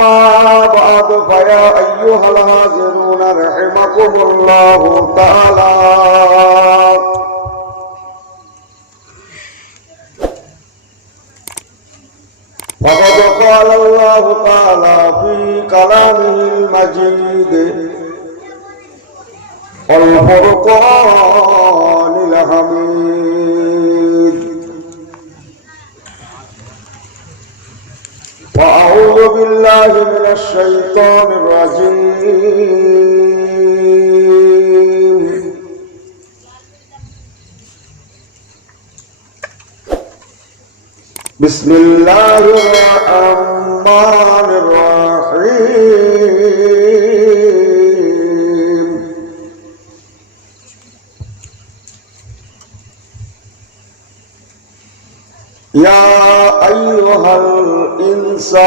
أما بعد فيا أيها الحاضرون رحمكم الله تعالى فقد قال الله تعالى في كلامه المجيد والفرقان الحميد وأعوذ بالله من الشيطان الرجيم بسم الله الرحمن الرحيم يا أيها الإنسان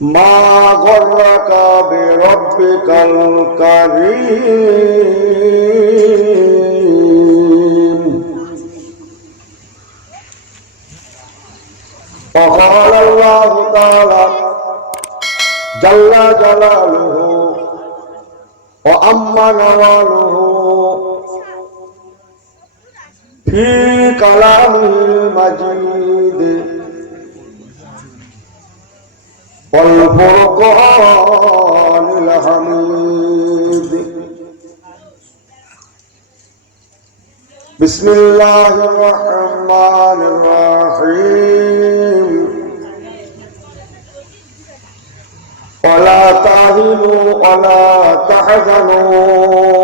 ما غرك بربك الكريم وقال الله تعالى جل جلاله وأما نواله في كلامه المجيد والفرقان الحميد بسم الله الرحمن الرحيم ولا تهنوا ولا تحزنوا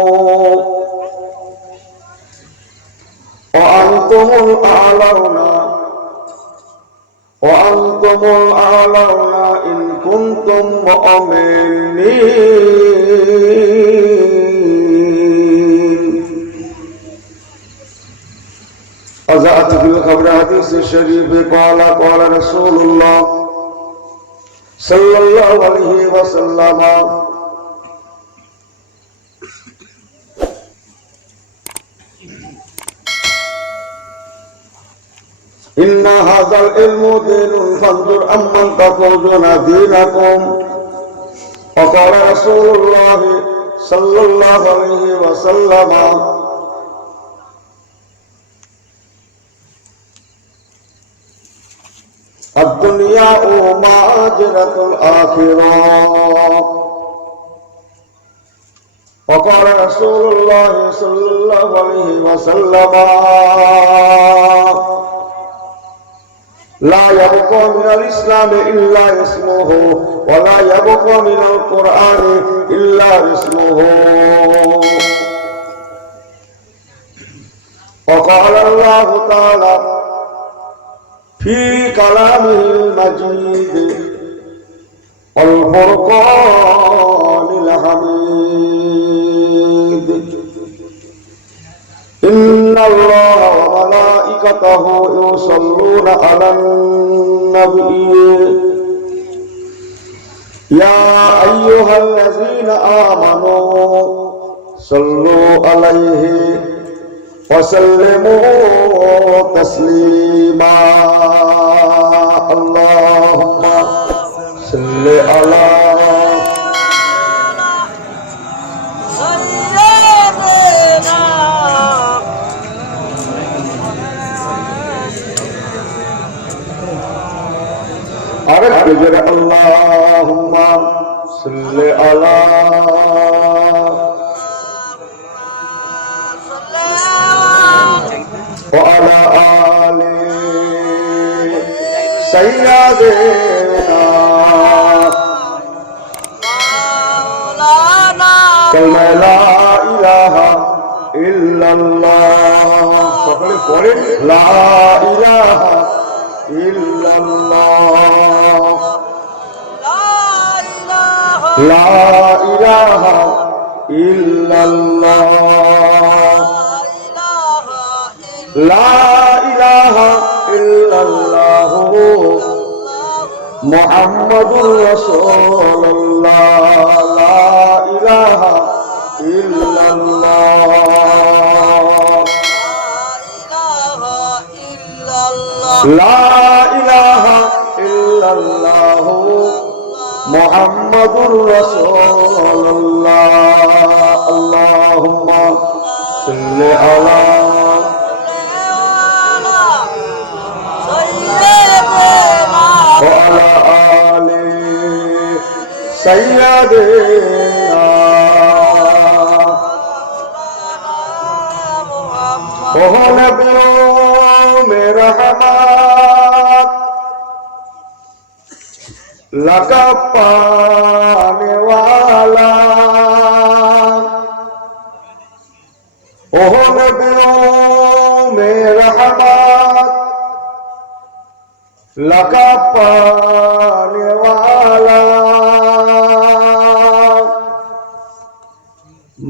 وأنتم الأعلون إن كنتم مؤمنين وجاءت في الخبر حديث الشريف قال رسول الله صلى الله عليه وسلم إن هذا العلم دين فانظر أمن تخرجون دينكم وقال رسول الله صلى الله عليه وسلم الدنيا ماجرة الآخرة وقال رسول الله صلى الله عليه وسلم لا يبقى من الإسلام إلا اسمه ولا يبقى من القرآن إلا اسمه وقال الله تعالى في كلامه المجيد والفرقان الحميد إن الله وملائكته يصلون على النبي يا أيها الذين آمنوا صلوا عليه وسلموا تسليما اللهم صل على اللهم صل على وعلى آل سيدنا كلمة لا إله إلا الله لا إله إلا الله لا إله إلا الله لا إله إلا الله محمد رسول الله لا إله إلا الله লা ইলাহা ইল্লাল্লাহু মুহাম্মাদুর রাসূলুল্লাহ। আল্লাহুম্মা সাল্লি আলা ওয়া আলা আলি সাইয়্যিদিনা ওয়া নবিয়্যিনা মেরহমাত लका पाने वाला ओह नबियों में रहमत लका पाने वाला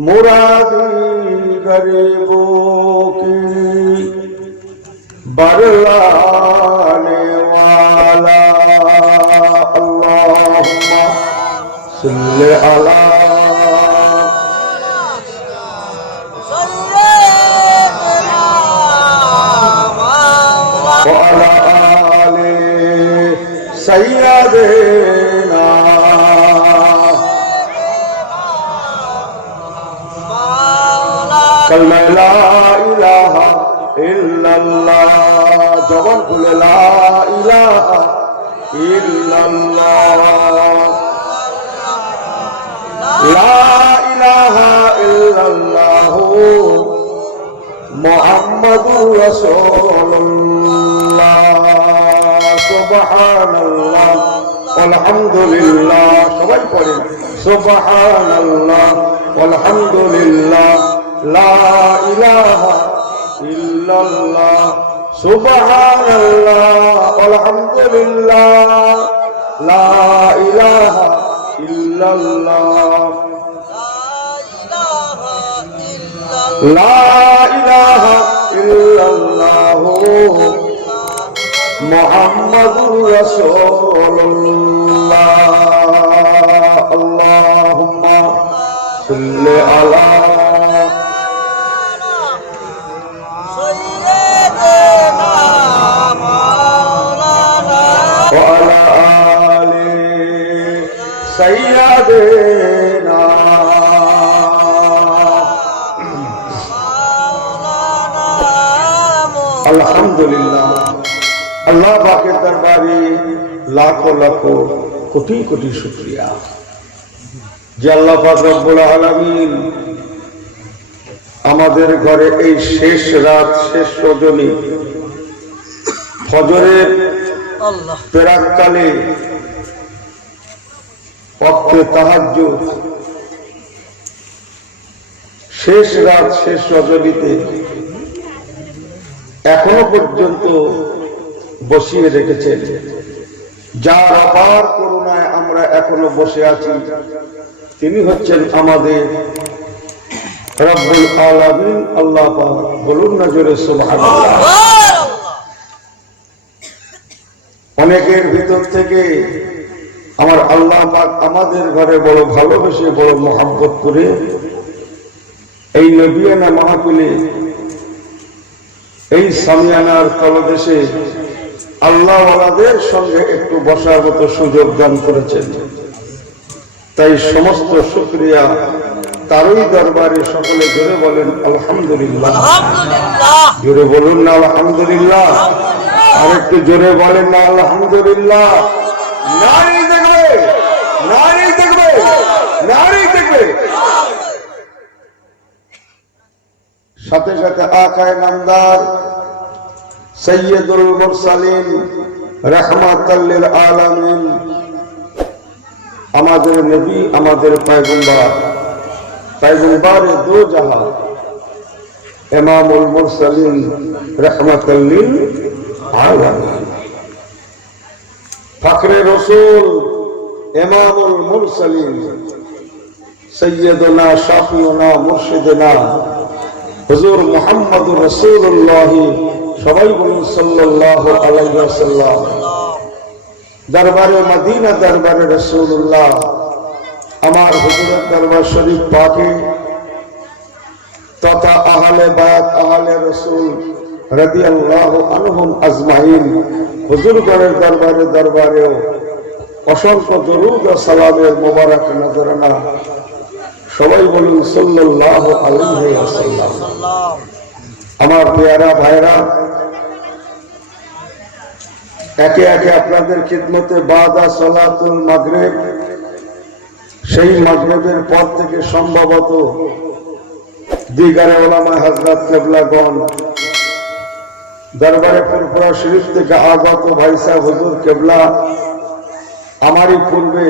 मुरादी गरीबों की बरलाने वाला सल्ले अला व अला आले सय्यदना कलमा ला इलाहा इल्लल्लाह जवान खुले ला इलाहा इल्लल्लाह ला इलाहा इल्लल्लाहु मुहम्मदुर रसूलुल्लाह सुबहानाल्लाह वलहम्दुलिल्लाह সবাই পড়েন সুবহানাল্লাহ वलहम्दुलिल्लाह লা ইলাহা ইল্লাল্লাহ সুবহানাল্লাহ वलहम्दुलिल्लाহ লা ইলাহা इल्लल्लाह ला इलाहा इल्लल्लाह मुहम्मदुर रसूलुल्लाह अल्लाहुम्मा सल्लि अला सय्यिदिना मौलाना व अला आलि सय्यिदिना अल्हम्दुलिल्लाह अल्लाह पाकेर दरबारे लाखों लाखों कोटि कोटि शुक्रिया যে আল্লাহ পাক রব্বুল আলামিন আমাদের ঘরে এই শেষ রাত শেষ রজনী ফজরের প্রাক্কালে ওয়াক্তে তাহাজ্জুদ শেষ রাত শেষ রজনীতে এখনো পর্যন্ত বসিয়ে রেখেছেন। যার অপার করুণায় আমরা এখনো বসে আছি তিনি হচ্ছেন আমাদের রব্বুল আলামিন আল্লাহ পাক। বলুন না জোরে সুবহানাল্লাহ। অনেকের ভিতর থেকে আমার আল্লাহ পাক আমাদের ঘরে বড় ভালোবেসে বড় মহব্বত করে এই নবিয়ানা মাহফিলে এই সামিয়ানার তলদেশে আল্লাহওয়ালাদের সঙ্গে একটু বসার মতো সুযোগ দান করেছেন। তাই সমস্ত শুকরিয়া তারই দরবারে সকলে জোরে বলেন আলহামদুলিল্লাহ। জোরে বলুন না আলহামদুলিল্লাহ। আর একটু জোরে বলেন না আলহামদুলিল্লাহ। নারী দেখবে, নারী দেখবে, নারী দেখবে। সাথে সাথে আকায়ে নামদার সৈয়দুল মুরসালিন রাহমাতাল লিল আলামিন আমাদের নবী আমাদের পয়গম্বর পয়গম্বরে দো জাহান ইমামুল মুরসালিন রাহমাতাল লিল আলামিন ফখরে রাসূল ইমামুল মুরসালিন সৈয়দনা শাফিউনা মুর্শিদনা হুজুর মুহাম্মদুর রাসূলুল্লাহ সবাই বলুন সাল্লাল্লাহু আলাইহি ওয়াসাল্লাম। দরবারে মদিনা দরবারে রাসূলুল্লাহ আমার হুজুরের দরবার শরীফ পাকে তথা আহলে বায়াত আহলে রাসূল রাদিয়াল্লাহু আনহুম আজমাইন। হুজুরগণের দরবারেও অসংখ্য দরুদ ও সালামের মোবারক নজরানা। সবাই বলুন সাল্লাল্লাহু আলাইহি ওয়াসাল্লাম। আমার পেয়ারা ভাইরা, একে একে আপনাদের খিদমতে বাদা সালাতুল মাগরিব, সেই মাগরিবের পর থেকে সম্ভবত দিগারে ওলামা হযরত কেবলাগণ, দরবারে ফুরফুরা শরীফ থেকে আগত ভাই সাহেব হুজুর কেবলা, আমারই পূর্বে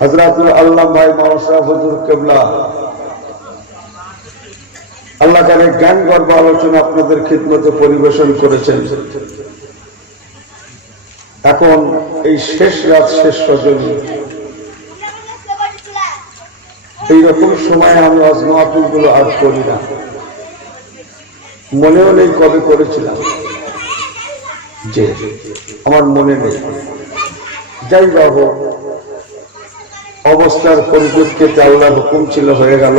হযরতুল আল্লাহ ভাই মাওলানা হুজুর কেবলা, আল্লাহ তাআলা জ্ঞান গর্ব আলোচনা আপনাদের খিদমতে পরিবেশন করেছেন। এখন এই শেষ রাত, শেষ রজনী, এইরকম সময় আমি আজ মাহফিলগুলো আর করি না, মনেও নেই কবে করেছিলাম, যে আমার মনে নেই। যাই হোক, অবস্থার পরিপ্রেক্ষিতে আল্লাহর হুকুম ছিল, হয়ে গেল।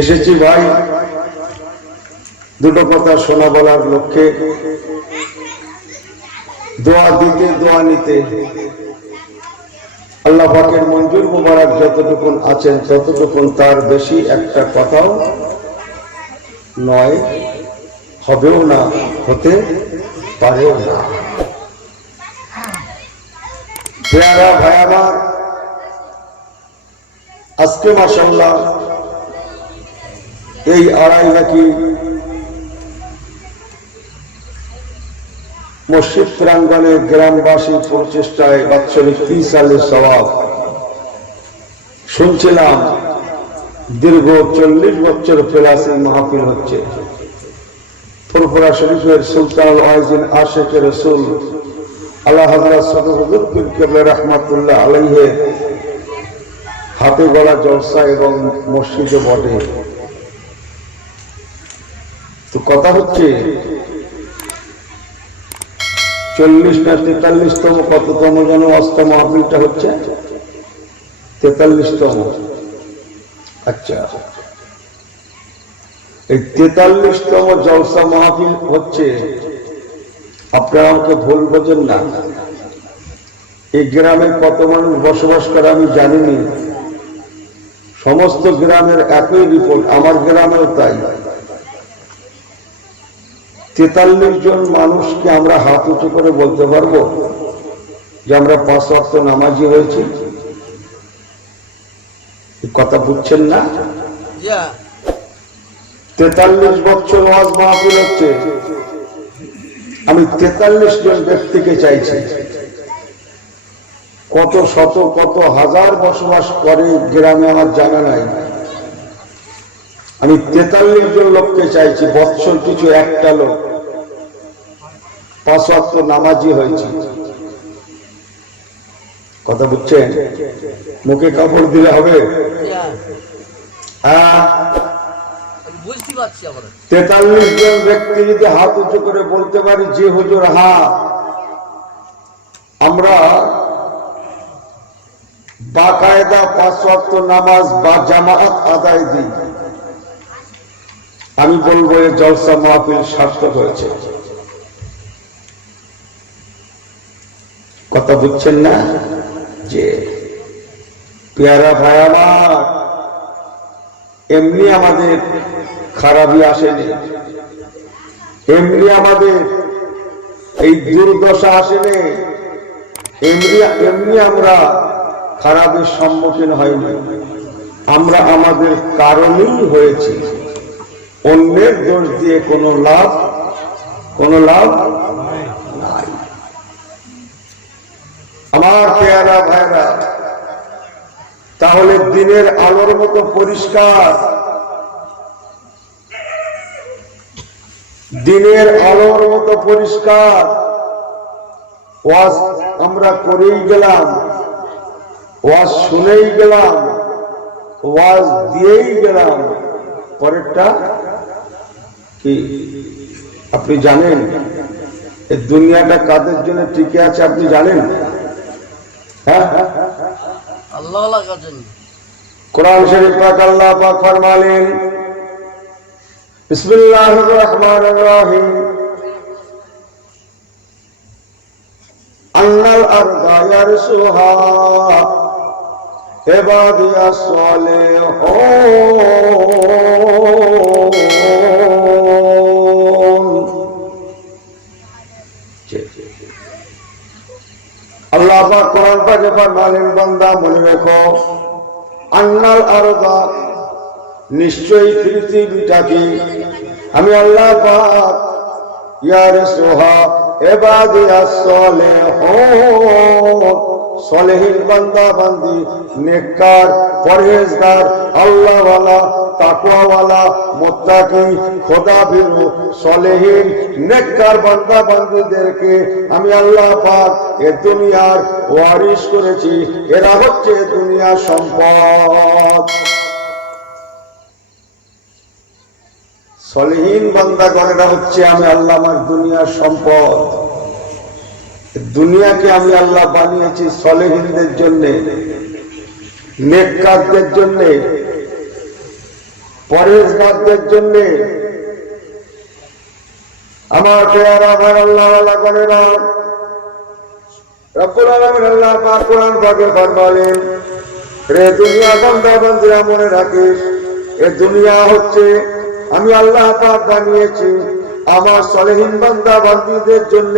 এসেছি ভাই দুটো কথা শোনা বলার লক্ষ্যে, দোয়া দিতে, দোয়া নিতে। আল্লাহ পাকের মঞ্জুর মুবারক যতটুকুন আছেন ততটুকুন, তার বেশি একটা কথাও নয়, হবেও না, হতে পারেও না। পেয়ারা ভাই আমার, আজকে মাশাআল্লাহ এই আড়াই নাকি মসজিদ প্রাঙ্গণে গ্রামবাসীর প্রচেষ্টায় বাৎসরিক 30 সালের সওয়াব শুনছিলাম। দীর্ঘ 40 বছর প্লাসের মাহফিল হচ্ছে। ফুরফুরা শরীফের সুলতানুল ওয়াইজিন আশিকে রাসূল আল্লাহ হযরত সদর হুজুর পীর কেবলা রাহমাতুল্লাহ আলাইহি হাতে গড়া জলসা এবং মসজিদে বটে। তো কথা হচ্ছে 40 না 43তম, কততম যেন অষ্টম মাহফিলটা হচ্ছে? 43তম। আচ্ছা, এই 43তম জলসা মাহফিল হচ্ছে। আপনারা আমাকে ভুল বোঝেন না, এই গ্রামে কত মানুষ বসবাস করে আমি জানিনি। সমস্ত গ্রামের একই রিপোর্ট, আমার গ্রামেও তাই। 43 জন মানুষকে আমরা হাত উঁচু করে বলতে পারবো যে আমরা 5 ওয়াক্ত নামাজি হয়েছি? কথা বুঝছেন না? 43 বছর ওয়াজ মাহফিল হচ্ছে, আমি 43 জন ব্যক্তিকে চাইছি। কত শত, কত হাজার বসবাস করে গ্রামে আমার জানা নাই। আমি 43 জন লোককে চাইছি, বৎসর কিছু একটা লোক 5 ওয়াক্ত নামাজি হয়েছে। কথা বুঝছেন? মুখে কাপড় দিলে হবে? 43 জন ব্যক্তি যদি হাত উঁচু করে বলতে পারি যে হুজুর হ্যাঁ আমরা বাকায়দা 5 ওয়াক্ত নামাজ বা জামাত আদায় দিই, আমি বলবো এই জলসা মাহফিল সার্থক হয়েছে। কথা বুঝছেন না? যে পেয়ারা ভাই আমার, এমনি আমাদের খারাপই আসেনি, এমনি আমাদের এই দুর্দশা আসেনি, এমনি আমরা খারাপের সম্মুখীন হয়নি। আমরা আমাদের কারণেই হয়েছি। অন্যের দোষ দিয়ে কোনো লাভ নাই। আমার পেয়ারা ভাইরা, তাহলে দিনের আলোর মতো পরিষ্কার, দিনের আলোর মতো পরিষ্কার ওয়াজ আমরা করেই গেলাম, ওয়াজ শুনেই গেলাম, ওয়াজ দিয়েই গেলাম, পরেরটা কি আপনি জানেন? এই দুনিয়াটা কাদের জন্য টিকে আছে আপনি জানেন? হ্যাঁ, আল্লাহ। কোরআন শরীফ পাক আল্লাহ পাক ফরমালেন বিসমিল্লাহির রহমানির রহিম। আন্নাল আরদা ইয়ারসুহা ইবাদিয়াস সালিহুন। আল্লাহ পাক কোরআন পাকে ফরমালেন, বান্দা মনে রেখো, আন্নাল আরদা নিশ্চয়ই পৃথিবীটাকে আমি আল্লাহ পাক ইয়ারসুহা ইবাদিয়াস সালিহুন, সলেহিন বান্দা বান্দি, নেককার, পরহেজগার, আল্লাহওয়ালা, তাকওয়াওয়ালা, মুত্তাকি, খোদাভীরু, সলেহিন, নেককার বান্দা বান্দিদেরকে আমি আল্লাহ পাক এ দুনিয়ার ওয়ারিশ করেছি। এরা হচ্ছে দুনিয়ার সম্পদ। সলেহিন বান্দাগণেরা হচ্ছে আমি আল্লাহ আমার দুনিয়ার সম্পদ। দুনিয়াকে আমি আল্লাহ বানিয়েছি সলেহিনদের জন্য, নেককারদের জন্য, পরহেজগারদের জন্য। আমার পেয়ারা ভাই আল্লাহওয়ালা গণেরা, রব্বুল আলামিন আল্লাহ পাক কোরআন পাকে ফরমালেন, রে দুনিয়া বান্দা বান্দীরা মনে রাখিস, এ দুনিয়া হচ্ছে আমি আল্লাহ পাক বানিয়েছি আমার সলেহিন বান্দা বান্দীদের জন্য।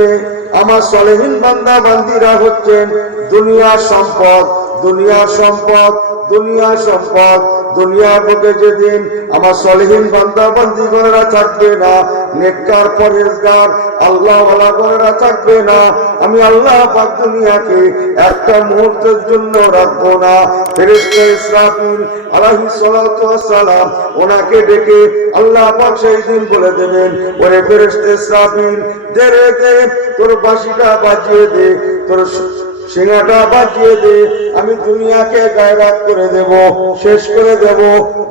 আমার সলেহিন বান্দা বান্দীরা হচ্ছেন দুনিয়ার সম্পদ, দুনিয়ার সম্পদ, দুনিয়ার সম্পদ। দুনিয়ার বুকে যেদিন আমার সলেহিন বান্দা বান্দীগণেরা থাকবে না, নেককার পরহেজগার আল্লাহওয়ালা গণেরা থাকবে না, আমি আল্লাহ পাক দুনিয়াকে একটা মুহূর্তের জন্য রাখবো না। ফেরেশতা ইসরাফিল আলাইহিস সালাতু ওয়াস সালাম ওনাকে ডেকে আল্লাহ পাক সেই দিন বলে দেবেন, ওরে ফেরেশতা ইসরাফিল, দে রে দে, তোর বাঁশিটা বাজিয়ে দে, তোর সিংহটা বাজিয়ে দে, আমি দুনিয়াকে গায়রাত করে দেব, শেষ করে দেব।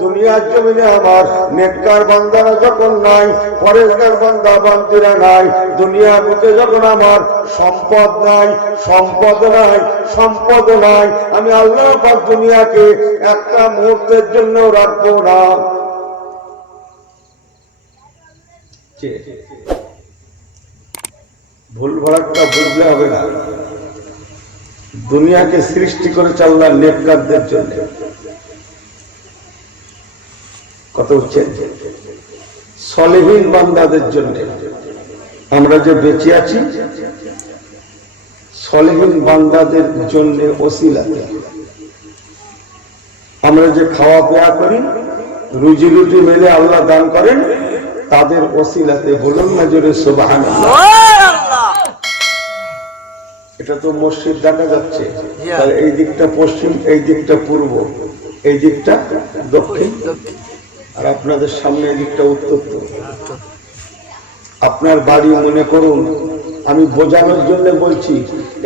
দুনিয়ার জমিনে আমার নেককার বান্দারা যখন নাই, পরহেজগার বান্দা বান্দিরা নাই, দুনিয়ার বুকে যখন আমার সম্পদ নাই, সম্পদ নাই, সম্পদ নাই, আমি আল্লাহ পাক দুনিয়াকে একটা মুহূর্তের জন্য রাখবো না। ভুল ভরাটটা বুঝলে হবে না। দুনিয়াকে সৃষ্টি করে আল্লাহ নেককারদের জন্য। কথা হচ্ছে সলেহিন বান্দাদের জন্য। আমরা যে বেঁচে আছি সলেহিন বান্দাদের জন্য ওসিলা। আমরা যে খাওয়া পেয়া করি, রুজি রুজি মেলে আল্লাহ দান করেন, তাদের ওসিলাতে। বলুন না জোরে সুবহানাল্লাহ। এটা তো মসজিদ দেখা যাচ্ছে, তাহলে এই দিকটা পশ্চিম, এই দিকটা পূর্ব, এই দিকটা দক্ষিণ, আর আপনাদের সামনে এই দিকটা উত্তর। আপনার বাড়ি মনে করুন, আমি বোঝানোর জন্য বলছি,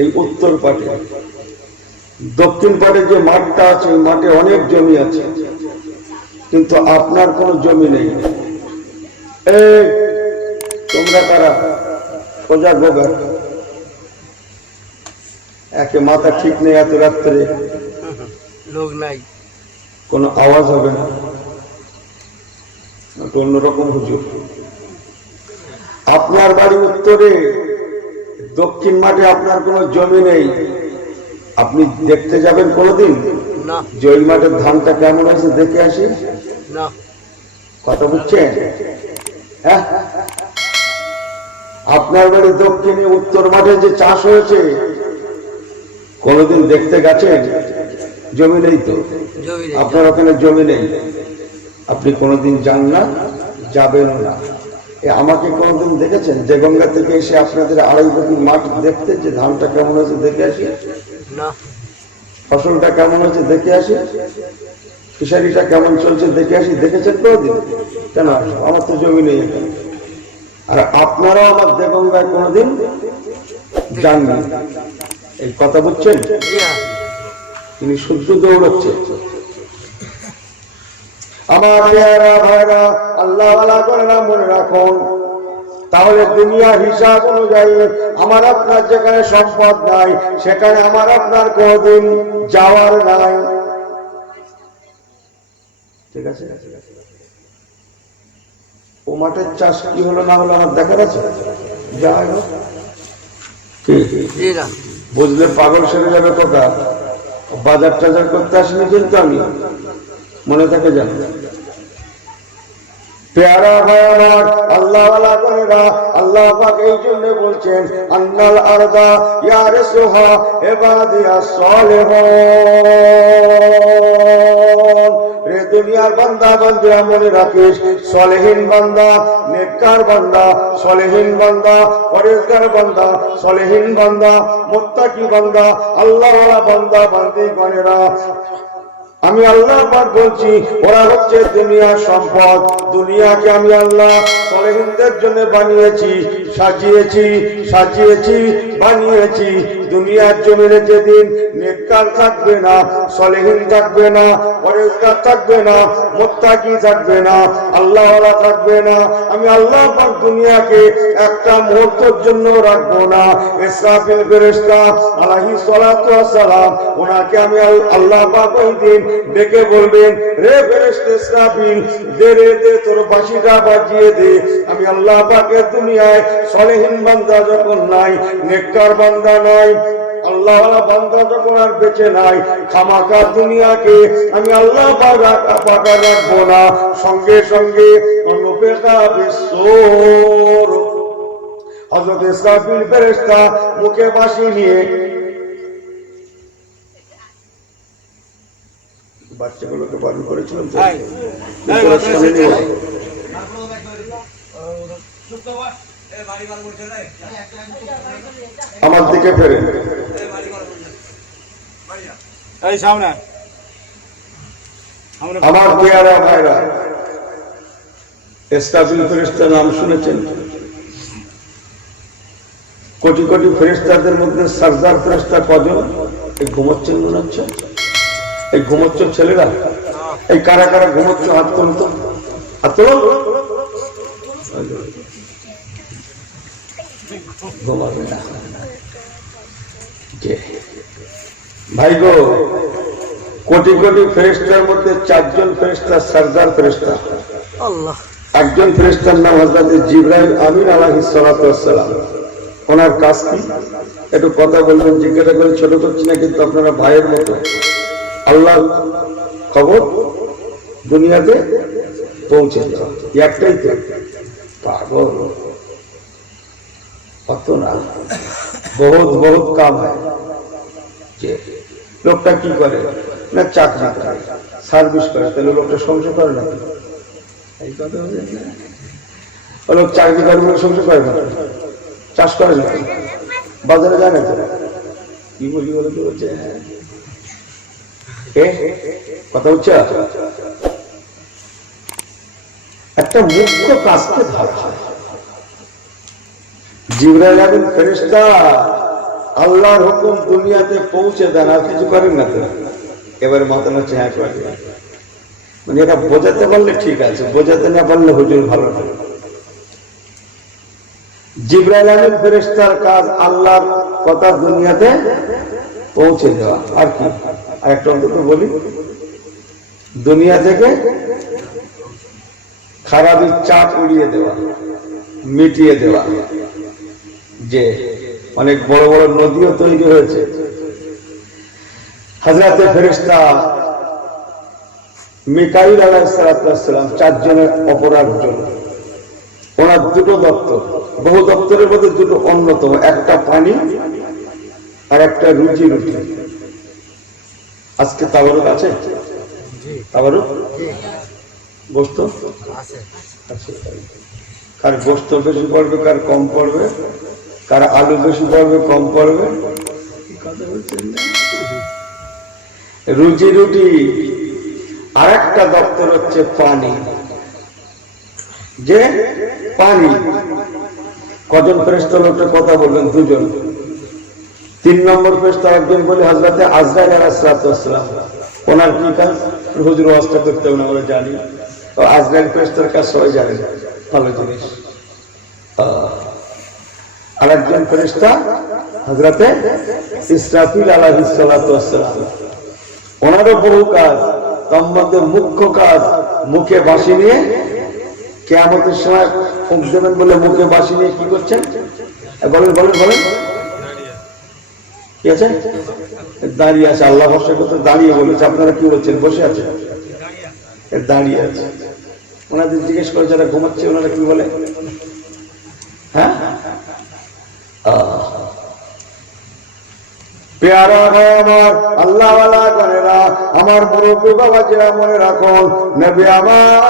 এই উত্তর পাটে। দক্ষিণ পাটে যে মাঠটা আছে, ওই মাঠে অনেক জমি আছে, কিন্তু আপনার কোনো জমি নেই। এই তোমরা কারা? সোজা গোগা। একে মাথা ঠিক নেই, এত রাত্রে লোক নাই, কোনো আওয়াজ হবে না, অন্যরকম হুজুর। আপনার বাড়ি উত্তরে, দক্ষিণ মাঠে আপনার কোনো জমি নেই, আপনি দেখতে যাবেন কোনোদিন যে ওই মাঠের ধানটা কেমন আছে দেখে আসি? না। কথা বুঝছেন? হ্যাঁ, আপনার বাড়ি দক্ষিণে, উত্তর মাঠে যে চাষ হয়েছে কোনদিন দেখতে গেছেন? জমি নেই তো, আপনার ওখানে জমি নেই, আপনি কোনোদিন যান না, যাবেন না। আমাকে কোনোদিন দেখেছেন দেগঙ্গা থেকে এসে আপনাদের 2.5 বিঘা মাঠ দেখতে, যে ধানটা কেমন হয়েছে দেখে আসি? না। ফসলটা কেমন হয়েছে দেখে আসি? ফিশারিটা কেমন চলছে দেখে আসি? দেখেছেন কোনোদিন? কেন? আমার তো জমি নেই। আর আপনারাও আমার দেগঙ্গায় কোনোদিন যাননি। এই কথা বুঝছেন? তিনি শুদ্ধ দৌড়াচ্ছে। আমার ভাইরা ভাইরা, আল্লাহওয়ালা করেনা, মনে রাখুন, তাহলে দুনিয়া হিসাব অনুযায়ী আমার আপনার যেখানে সম্পদ নাই, সেখানে আমার আপনার কোনদিন যাওয়ার নাই। ঠিক আছে? ও মাঠের চাষ কি হলো না হলো আমার দেখার আছে, যাই হোক বুঝলে পাগল সেরে যাবে কথা। বাজার টাজার করতে আসিনি কিন্তু আমি, মনে থাকে জানি। পেয়ারা ভাই আমার আল্লাহ ওয়ালা করেরা, আল্লাহ পাক এই জন্য বলছেন আন্নাল আরদা ইয়ারসুহা ইবাদিয়াস সালিহুন। রে দুনিয়ার বান্দা বান্দা মনে রাখিস, সলেহীন বান্দা, নেককার বান্দা, সলেহীন বান্দা, পরেজগার বান্দা, সলেহীন বান্দা, মুত্তাকি বান্দা, আল্লাহ ওয়ালা বান্দা বান্দি গণেরা, আমি আল্লাহ পাক বলছি ওরা হচ্ছে দুনিয়ার সম্পদ। দুনিয়াকে আমি আল্লাহ সলেহীনদের জন্য বানিয়েছি, সাজিয়েছি, বানিয়েছি। দুনিয়ার জমিনে যেদিন নেককার থাকবে না, সলেহীন থাকবে না, পরেজগার থাকবে না, মুত্তাকি থাকবে না, আল্লাহ ওয়ালা থাকবে না, আমি আল্লাহ পাক দুনিয়াকে একটা মুহূর্তের জন্য রাখবো না। ইসরাফিল ফেরেশতা আলাইহিস সালাতু ওয়াস সালাম, ওনাকে আমি আল্লাহ পাক ওই দিন ডেকে বলবেন, রে ফেরেশতা ইসরাফিল, দে রে দে তোর বাঁশিটা বাজিয়ে দে। আমি আল্লাহ পাকের দুনিয়ায় সলেহীন বান্দা যখন নাই, নেককার বান্দা নাই, আল্লাহ ওয়ালা বান্দা যখন আর বেঁচে নাই, খামাকা দুনিয়াকে আমি আল্লাহ পাক রাখবো না। সঙ্গে সঙ্গে অনুপেক্ষা বিশ্বর হযরত ইসরাফিল ফেরেশতা মুখে বাঁশি নিয়ে, বাচ্চাগুলোকে বারণ করেছিলাম আমার দিকে ফেরে, আমার পেয়ারা ভাইরা, ইসরাফিল ফেরেশতার নাম শুনেছেন? কোটি কোটি ফেরেশতাদের মধ্যে সরদার ফেরেশতা কজন? এই ঘুমোচ্ছেন মনে হচ্ছে, এই ঘুমোচ্ছ ছেলেরা, এই কারা কারা ঘুমোচ্ছ হাত তুলত, হাত তোলো। ঘুমাবে না ভাই গো। কোটি কোটি ফেরেশতার মধ্যে 4 জন ফেরেশতা সরদার ফেরেশতা। একজন ফেরেশতার নাম হযরত জিবরাইল আমিন আলাইহিস সালাতু ওয়াস সালাম। ওনার কাজ কি একটু কথা বলবেন, জিজ্ঞাসা করে ছোট করছি না, কিন্তু আপনারা ভাইয়ের মতো। আল্লাহ খবর দুনিয়াতে পৌঁছে দেওয়া, একটাই তো। পাগল অত না, বহুত বহুত কাম হয়। লোকটা কি করে না, চাকরি করে, সার্ভিস করে, তাহলে লোকটা সংসার করে না। এই কথা লোক চাকরি করে বলে সংসার করে না, চাষ করে না, বাজারে যায় না। কি বলি বলে তো বলছে কথা হচ্ছে একটা মুখ্য কাজকে ধরা হয়। জিবরাইল আমিন ফেরেশতা আল্লাহর হুকুম দুনিয়াতে পৌঁছে দেন, আর কিছু করেন না তো। এবারে মাথা নাচে হ্যাঁ করে, মানে এটা বোঝাতে পারলে ঠিক আছে, বোঝাতে না পারলে হুজুর ভালো না। জিবরাইল আমিন ফেরেশতার কাজ আল্লাহর কথা দুনিয়াতে পৌঁছে দেওয়া। আর কি? আর একটা অন্তত বলি, দুনিয়া থেকে খারাপি চাপ উড়িয়ে দেওয়া, মিটিয়ে দেওয়া। যে অনেক বড় বড় নদীও তৈরি হয়েছে, হযরতে ফেরেশতা মিকাইল আলাইহিস সালাম 4 জনের অপরাধ জন্য। ওনার 2টো দপ্তর, বহু দপ্তরের মধ্যে 2টো অন্যতম, একটা পানি আর একটা রুজি রুটি। আজকে তাবারুক আছে, তাবারুক গোশত আছে, কার গোশত বেশি পড়বে, কার কম পড়বে, কার আলু বেশি পড়বে, কম পড়বে, রুজি রুটি। আর একটা দপ্তর হচ্ছে পানি, যে পানি। কজন ফেরেশতা লোকটা কথা বলবেন? 2 জন। 3 নম্বর ফেরেশতা একজন বলে হযরতে আজরাইল আলাইহিস সালাম। ওনার কি কাজ? হুজুর ওয়াজটা করতে হবে না, আমরা জানি। তো আজরাইল ফেরেশতার কাজ সবাই জানেন, ভালো জিনিস। আর একজন ফেরেশতা হযরতে ইসরাফিল আলাইহিস সালাম। ওনারও বহু কাজ, তার মধ্যে মুখ্য কাজ মুখে বাঁশি নিয়ে কিয়ামতের সময় ফুঁক দেবেন বলে মুখে বাঁশি নিয়ে কি করছেন? বলেন বলেন বলেন, কি আছে? দাঁড়িয়ে আছে। আল্লাহ ভরসা করতে দাঁড়িয়ে বলেছে, আপনারা কি বলছেন? বসে আছে, দাঁড়িয়ে আছে। ওনাদের জিজ্ঞেস করে যারা ঘুমাচ্ছে ওনারা কি বলে? হ্যাঁ, পেয়ারা হয় আমার আল্লাহ ওয়ালা করেরা, আমার মুরব্বী বাবাজিরা মনে রাখুন, নবী আমার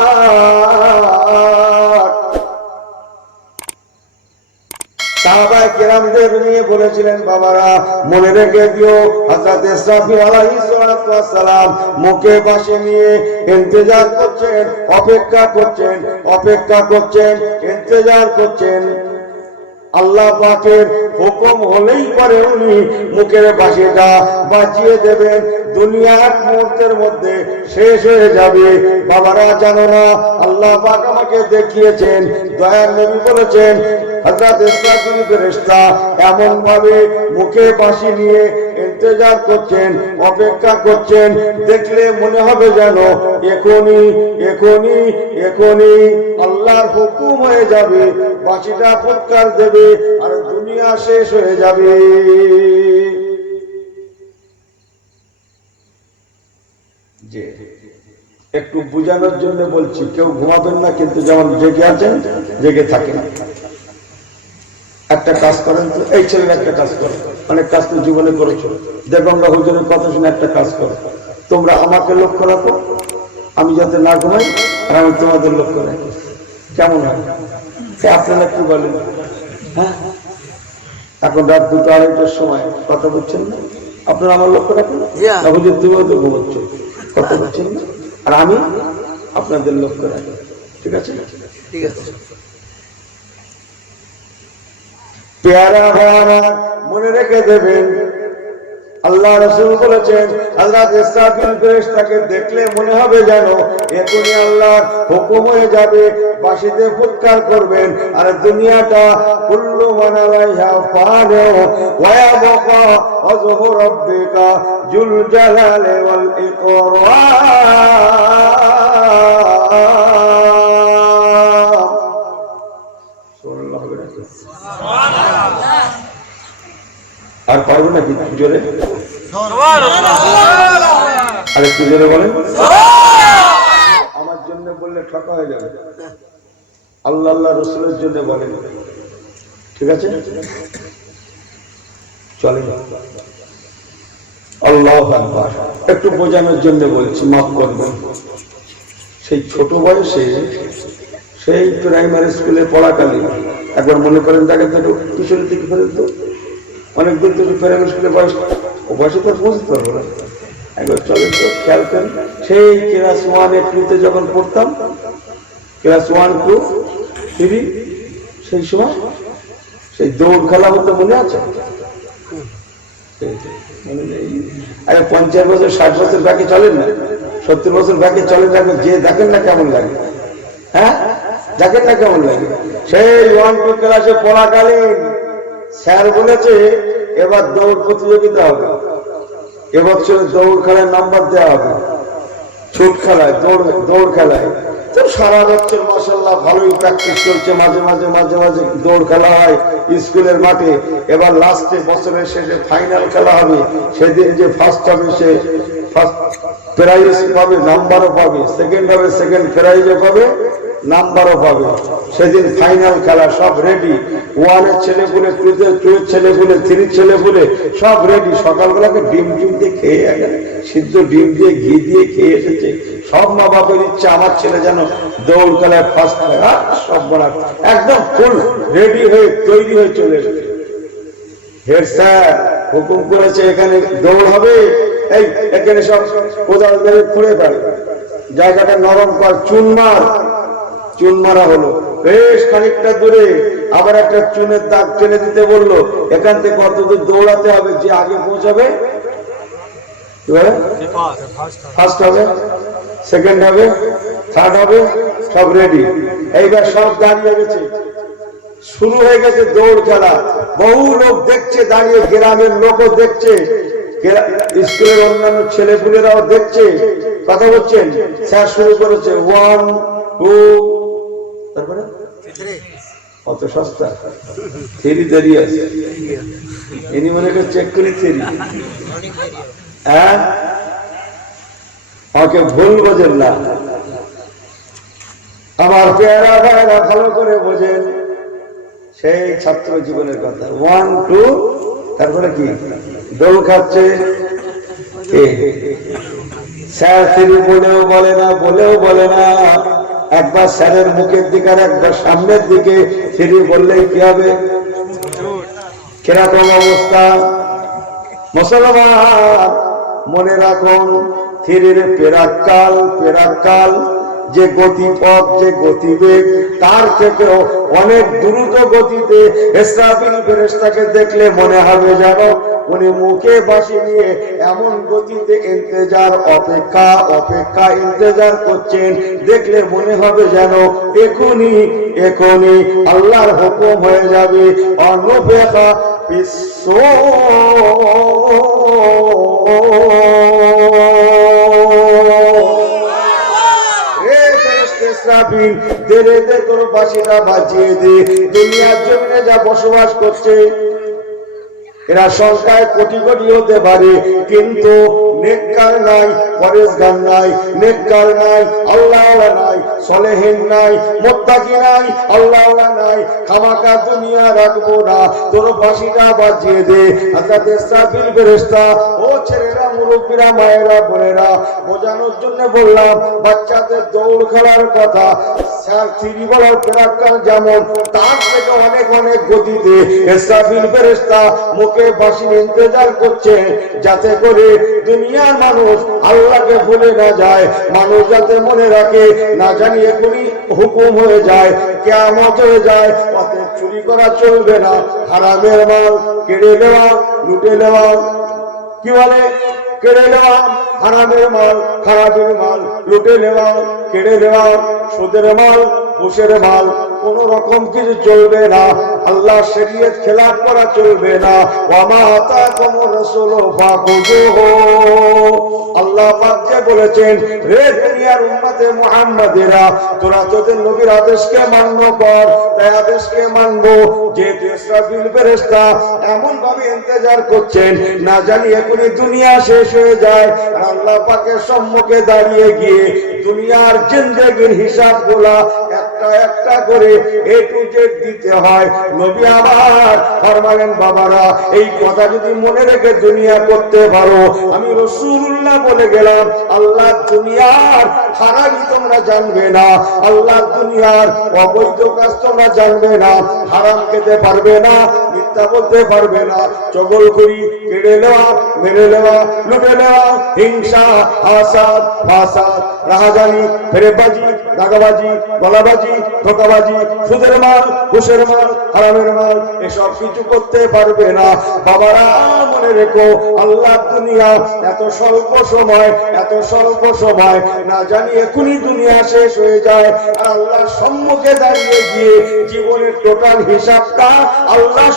সাহাবায়ে কেরামদের নিয়ে বলেছিলেন, বাবারা মনে রেখে দিও, হযরত ইসরাফিল আলাইহিস সালাতু ওয়াস সালাম মুখে বাঁশি নিয়ে ইন্তজার করছেন, অপেক্ষা করছেন, অপেক্ষা করছেন, ইন্তজার করছেন। আল্লাহ পাকের হুকুম হলেই পরে উনি মুখের বাঁশিটা বাজিয়ে দেবেন। দুনিয়া এক মুহূর্তের মধ্যে শেষ হয়ে যাবে। বাবারা জানো না, আল্লাহ পাক আমাকে দেখিয়েছেন, দয়ার নবী বলেছেন, হযরত ইসরাফিল ফেরেশতা এমন ভাবে মুখে বাঁশি নিয়ে ইন্তজার করছেন, অপেক্ষা করছেন, দেখলে মনে হবে যেন এখনই এখনই এখনই আল্লাহর হুকুম হয়ে যাবে, বাঁশিটা ফুৎকার দেবে আর দুনিয়া শেষ হয়ে যাবে। যে একটু বুঝানোর জন্য বলছি, কেউ ঘুমাবেন না, কিন্তু যেমন জেগে আছেন জেগে থাকেন। একটা কাজ করেন তো, এই ছেলের একটা কাজ করো, অনেক কাজ তো জীবনে করেছো, দেখো আমরা হুজুরের কথা শুনে একটা কাজ করো, তোমরা আমাকে লক্ষ্য রাখো, আমি যাতে না ঘুমাই, আর আমি তোমাদের লক্ষ্য রাখি। কেমন হয়? আপনারা কি বলেন? হ্যাঁ, এখন রাত 2টা 2:30টার সময় কথা বলছেন না, আপনারা আমার লক্ষ্য রাখেন, হুজুর তুমিও তো ঘুমাচ্ছ, কথা বলছেন না, আর আমি আপনাদের লক্ষ্য রাখি। ঠিক আছে? ঠিক আছে। পেয়ারা হওয়ারা মনে রেখে দেবেন, আল্লাহ রাসূল বলেছেন, হযরত ইসরাফিল ফেরেশতাকে দেখলে মনে হবে যেন এখনই আল্লাহর হুকুম হয়ে যাবে, বাঁশিতে ফুৎকার করবেন, আর দুনিয়াটা কুল্লু মান আলাইহা ফান ওয়া ইয়াবকা ওয়াজহু রাব্বিকা যুল জালালি ওয়াল ইকরাম। আর পারবো না কি জোরে? আর একটু জোরে বলেন। আমার জন্য বললে ঠকা হয়ে যাবে, আল্লাহ আল্লাহ রসুলের জন্য বলেন। ঠিক আছে, চলে আল্লাহ আকবার। একটু বোঝানোর জন্য বলছি, মাফ করবেন। সেই ছোট বয়সে, সেই প্রাইমারি স্কুলে পড়াকালীন একবার মনে করেন, তাকে তো পিছনের দিকে ফেরেন তো, অনেক দূর থেকে প্রাইমারি স্কুলে বয়সে তো পৌঁছতে পারবো না, একবার চলেন তো, খেয়াল করেন। সেই ক্লাস 1 2 যখন পড়তাম, ক্লাস 1 2 3, সেই সময় সেই দৌড় খেলা হতো, মনে আছে? আরে 50 বছর 60 বছর ব্যাকে চলেন না, 70 বছর ব্যাকে চলেন না, যে দেখেন না কেমন লাগে? হ্যাঁ, দেখেন না কেমন লাগে? সেই 1 2 ক্লাসে পড়াকালীন স্যার বলেছে এবার দৌড় প্রতিযোগিতা হবে, এবছর দৌড় খেলায় নাম্বার দেওয়া হবে, ছুট খেলায়, দৌড় খেলায়। তো সারা বছর মাশাআল্লাহ ভালোই প্র্যাকটিস চলছে, মাঝে মাঝে মাঝে মাঝে দৌড় খেলা হয় স্কুলের মাঠে। এবার লাস্টে বছরের শেষে ফাইনাল খেলা হবে, সেদিন যে ফার্স্ট হবে সে ফার্স্ট প্রাইজ পাবে, নাম্বারও পাবে, সেকেন্ড হবে সেকেন্ড প্রাইজও পাবে, নাম্বারও পাবে। সেদিন ফাইনাল খেলা, সব রেডি। 1 এর ছেলেপুলে, 2 এর ছেলেপুলে, 3 এর ছেলেপুলে সব রেডি। সকালবেলাকে ডিম দিয়ে খেয়ে, সিদ্ধ ডিম দিয়ে ঘি দিয়ে খেয়ে এসেছে। সব মা বাপের ইচ্ছা আমার ছেলে যেন দৌড় খেলায় ফার্স্ট হয়। সব বলা একদম ফুল রেডি হয়ে তৈরি হয়ে চলে এসেছে। হেড স্যার হুকুম করেছে এখানে দৌড় হবে, এই এখানে সব কোদাল ধরে খুঁড়ে ফেলে, জায়গাটা নরম কর, চুন মারা হলো। বেশ খানিকটা দূরে আবার একটা চুনের দাগ টেনে দিতে বললো, এখান থেকে কতদূর দৌড়াতে হবে, যে আগে পৌঁছাবে ফার্স্ট হবে, সেকেন্ড হবে, থার্ড হবে, সব রেডি। এইবার সব দাঁড়িয়ে গেছে, শুরু হয়ে গেছে দৌড় খেলা। বহু লোক দেখছে দাঁড়িয়ে, গ্রামের লোকও দেখছে, স্কুলের অন্যান্য ছেলেপুলেরাও দেখছে। কথা বলছেন, স্যার শুরু করেছে 1 2 তারপরে অত সস্তা থ্রি দেরি আছে, ইনি মনে করে চেক করি থ্রি। হ্যাঁ, আমাকে ভুল বোঝেন না আমার পেয়ারা ভাইরা, ভালো করে বোঝেন সেই ছাত্র জীবনের কথা। 1 2 তারপরে কি দোল খাচ্ছে, স্যার থ্রি বলেও বলে না, একবার স্যারের মুখের দিকে আর একবার সামনের দিকে থ্রি বললেই কি হবে? কিরকম অবস্থা? মুসলমান মনে রাখুন, থ্রির পেরাক্কাল যে গতিপথ, যে গতিবেগ, তার থেকেও অনেক দ্রুত গতিতে ইসরাফিল ফেরেশতাকে দেখলে মনে হবে যেন উনি মুখে বাঁশি নিয়ে এমন গতিতে অপেক্ষা ইন্তজার করছেন, দেখলে মনে হবে যেন এখনই আল্লাহর হুকুম হয়ে যাবে। অনপেক্ষা বিশ্ব তোর বাঁশিটা বাজিয়ে দে। দুনিয়ার জমিনে যা বসবাস করছে এরা সংখ্যায় কোটি কোটি হতে পারে, কিন্তু নেককার নাই, পরেশগার নাই, নেককার নাই, আল্লাহওয়ালা নাই, সলেহিন নাই, মুত্তাকি নাই, আল্লাহওয়ালা নাই। খামাকা দুনিয়া রাখবো না, তোর বাঁশিটা বাজিয়ে দে। হযরত ইসরাফিল ফেরেশতা, ও ছেলেরা, মুরব্বীরা, মায়েরা, বোনেরা, বোঝানোর জন্য বললাম, বাচ্চাদের দৌড় খেলার কথা। স্যার থ্রি বলার পেরাক্কাল যেমন, তার থেকে অনেক গতিতে ইসরাফিল ফেরেশতা মুখে বাঁশি ইন্তজার করছে, যাতে করে দুনিয়ার মানুষ আল্লাহকে ভুলে না যায়, মানুষ যাতে মনে রাখে, না জানি এখনই হুকুম হয়ে যায়, কিয়ামত হয়ে যায়। অতএব চুরি করা চলবে না, হারামের মাল কেড়ে নেওয়া, লুটে নেওয়া, কি বলে কেড়ে নেওয়া, হারামের মাল, খারাপের মাল লুটে নেওয়া, কেড়ে নেওয়া, সুদের মাল, ঘুষের মাল, কোন রকম কিছু চলবে না। আল্লাহ শরীয়ত খেলাফ করা চলবে না। ওয়ামা আতাকুম রাসূলু ফাখুযুহু, আল্লাহ পাক যে বলেছেন, রে দুনিয়ার উম্মতে মুহাম্মাদিরা, তোরা তোদের নবীর আদেশকে মান্য কর, তাই আদেশকে মানবো। যেহেতু ইসরাফিল ফেরেশতা এমন ভাবে ইন্তজার করছেন, না জানি এখনই দুনিয়া শেষ হয়ে যায়, আর আল্লাহ পাকের সম্মুখে দাঁড়িয়ে গিয়ে দুনিয়ার জিন্দেগির হিসাব গুলা একটা করে এ টু জেড দিতে হয়। নবী আমার ফরমালেন, বাবারা, এই কথা যদি মনে রেখে দুনিয়া করতে পারো, আমি রাসূলুল্লাহ বলে গেলাম, আল্লাহ দুনিয়ার হারামি তোমরা জানবে না, আল্লাহ দুনিয়ার অবৈধ কাজ তোমরা জানবে না, হারাম খেতে পারবে না, মিথ্যা বলতে পারবে না, চগলখড়ি, কেড়ে নেওয়া, মেরে নেওয়া, লুটে নেওয়া, হিংসা, হাসাদ, ফাসাদ, রাহাজানি, ফেরেবাজি, দাগাবাজি, গলাবাজি, ধোঁকাবাজি, সুদের মাল, ঘুষের মাল, হারামের মাল, এসব কিছু করতে পারবে না। বাবারা মনে রেখো, আল্লাহ দুনিয়া এত স্বল্প সময়, না জানি এখনই দুনিয়া শেষ হয়ে যায়, আর আল্লাহর সম্মুখে দাঁড়িয়ে গিয়ে জীবনের টোটাল হিসাবটা আল্লাহ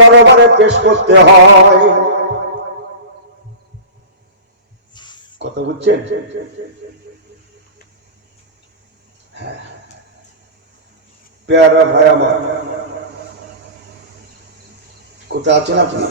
দরবারে পেশ করতে হয়। কথা বুঝছেন? হ্যাঁ, পেয়ারা ভাই আমার, কোথায় আছেন আপনি?